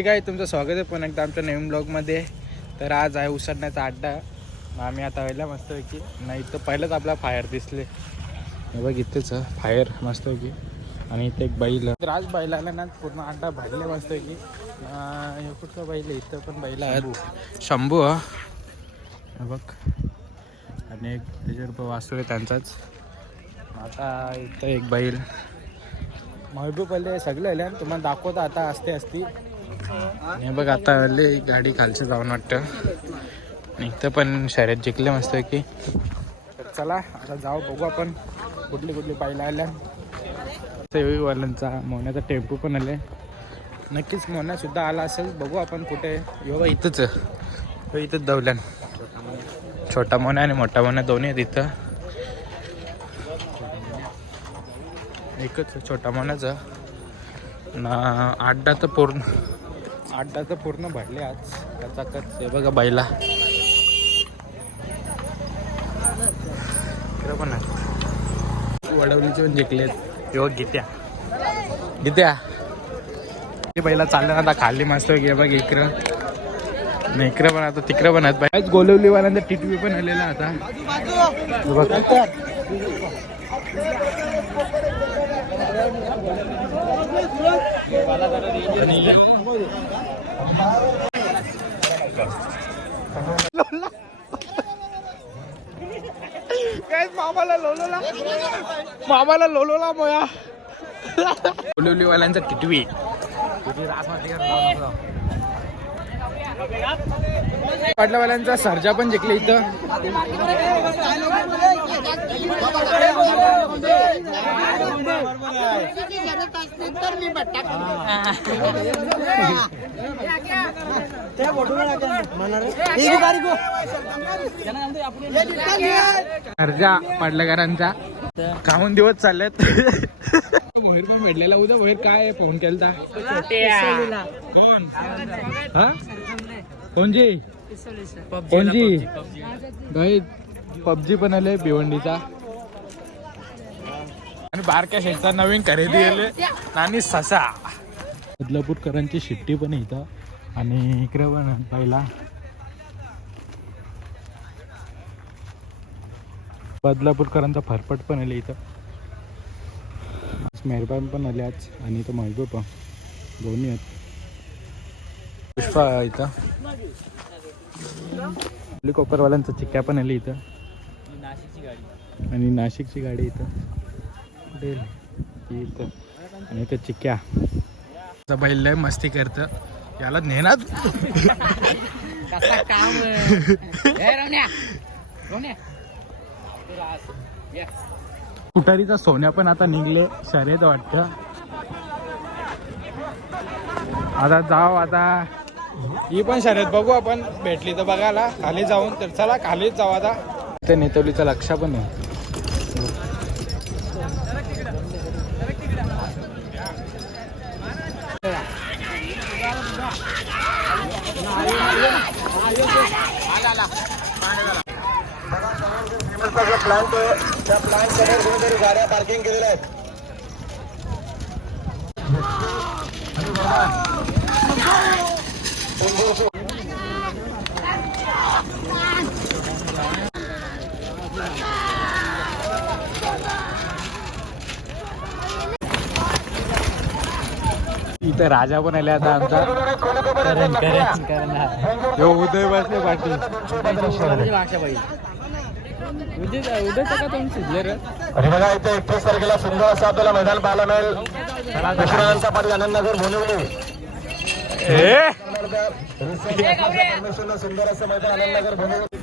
ठीक आहे तुमचं स्वागत आहे पण एकदा आमच्या नवीन ब्लॉगमध्ये तर आज आहे उसरण्याचा अड्डा. आम्ही आता व्हायला मस्तपैकी नाही तर पहिलंच आपला फायर दिसले. हे बघ इथेच फायर मस्तपैकी आणि इथे एक बैल. तर आज बैल आला ना पूर्ण अड्डा भरले मस्तपैकी हे कुठचं बैल आहे? इथं पण बैल आहेत शंभू बघ. आणि एक त्याच्यावर वासू आहे त्यांचाच. आता इथं एक बैल. महबूब पहिले सगळे आले. आणि तुम्हाला दाखवता आता असते असती. हे बघ आता आले गाडी खालचं जाऊन वाटतं. निघतं पण शर्यत जिंकले मस्त की चला आता जाऊ बघू आपण कुठली कुठली पाहिला आल्या सेवीवाल्यांचा मोन्याचा टेम्पो पण आले नक्कीच मोन्या सुद्धा आला असेल. बघू आपण कुठे यो इथंच हो इथंच दवल्यान छोटा मोन्या आणि मोठा मोन्या दोन्ही आहेत इथं. एकच छोटा मोन्याचा ना अड्डा तर पूर्ण. अड्डा तर पूर्ण भरले आज. त्याचा कच. हे बघा बैला पण वडवलीचे पण जिंकलेत किंवा गीत्या. गीत्या. हे बैला चाललं आता खाली मस्त घे बघ इकडं. आणि इकडं पण आता तिकडं पण आहेत. बाय गोलवलीवाल्यांचा टिटवी पण आलेला आता. मामाला लोलोला. मामाला लोलोला मोया. उलिवलीवाल्यांचा टिटवी पाटलावाल्यांचा सर्जा पण जिंकले इथं. सर्जा पाटलाकरांचा. काहून दिवस चाललेत. बाहेर पण भेटलेला उद्या बाहेर काय फोन केलता? कोण? हा? कोणजी कोणजी गाई पबजी पण आले भिवंडीचा. आणि बारक्या शेटचा नवीन खरेदी आले आणि ससा. बदलापूरकरांची शिट्टी पण इथं. आणि इकडे पण पहिला. बदलापूरकरांचा फरफट पण आले इथं. मेहरबान पण आल्याच आणि तो महबूब पण. दोन्ही आहेत. पुष्पा इथं. हेलिकॉप्टरवाल्यांचा चिक्क्या पण आली इथं. आणि नाशिकची गाडी इथं. कुठे इथं. आणि इथं चिक्क्या. बैल लय मस्ती करतं. याला नेणार? काम कुटारीचा सोन्या पण आता निघले शर्यत वाटतं. आता जाऊ आता. ही पण शर्यत बघू आपण. भेटली तर बघायला. खाली जाऊन तर चला खालीच जाऊ आता. ते नेतवलीचा लक्ष पण आहे. प्लांट त्या प्लांट समोर कोणीतरी गाड्या पार्किंग केलेल्या आहेत. इथं राजा पण आले आता आमचा. करण करण करण. यो उदय बसले पाटील तुम्ही शिजले रे आणि बघा इथे एकतीस तारखेला सुंदर असं आपल्याला मैदान पाहायला मिळेल. पाठी आनंदनगर भोनवली परमेश्वरनं सुंदर असं मैदान आनंदनगर भोनवली